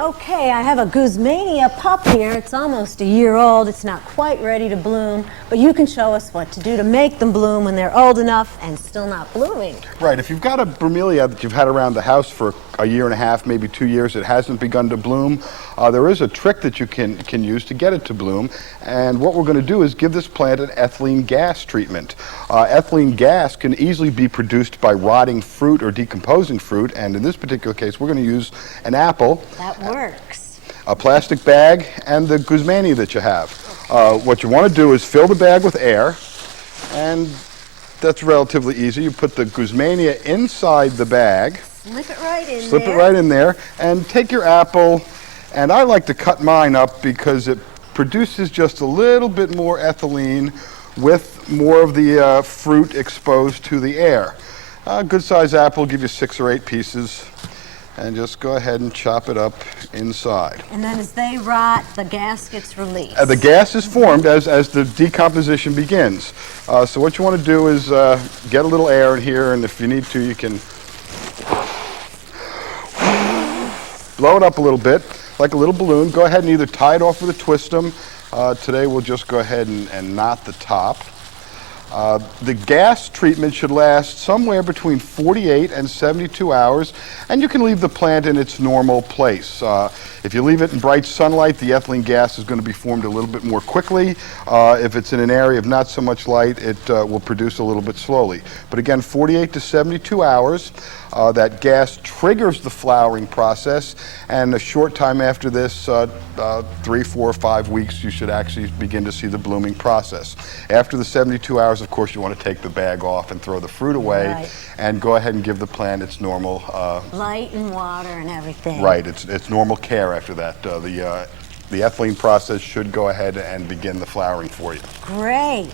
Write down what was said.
Okay, I have a Guzmania pup here. It's almost a year old. It's not quite ready to bloom, but you can show us what to do to make them bloom when they're old enough and still not blooming. Right, if you've got a bromeliad that you've had around the house for a year and a half, maybe 2 years, it hasn't begun to bloom, there is a trick that you can use to get it to bloom. And what we're going to do is give this plant an ethylene gas treatment. Ethylene gas can easily be produced by rotting fruit or decomposing fruit, and in this particular case, we're going to use an apple. That works. A plastic bag and the Guzmania that you have. What you want to do is fill the bag with air, and that's relatively easy. You put the Guzmania inside the bag. Slip it right in there. Slip it right in there, and take your apple, and I like to cut mine up because it produces just a little bit more ethylene with more of the fruit exposed to the air. A good sized apple will give you 6 or 8 pieces. And just go ahead and chop it up inside. And then as they rot, the gas gets released. The gas is formed as the decomposition begins. So what you want to do is get a little air in here, and if you need to, you can blow it up a little bit, like a little balloon. Go ahead and either tie it off with a twist 'em. Today we'll just go ahead and knot the top. The gas treatment should last somewhere between 48 and 72 hours, and you can leave the plant in its normal place. If you leave it in bright sunlight, the ethylene gas is going to be formed a little bit more quickly. If it's in an area of not so much light, it will produce a little bit slowly. But again, 48 to 72 hours, that gas triggers the flowering process, and a short time after this, 3, 4, 5 weeks, you should actually begin to see the blooming process. After the 72 hours, of course, you want to take the bag off and throw the fruit away, right, and go ahead and give the plant its normal light and water and everything. Right, it's normal care after that. The ethylene process should go ahead and begin the flowering for you. Great.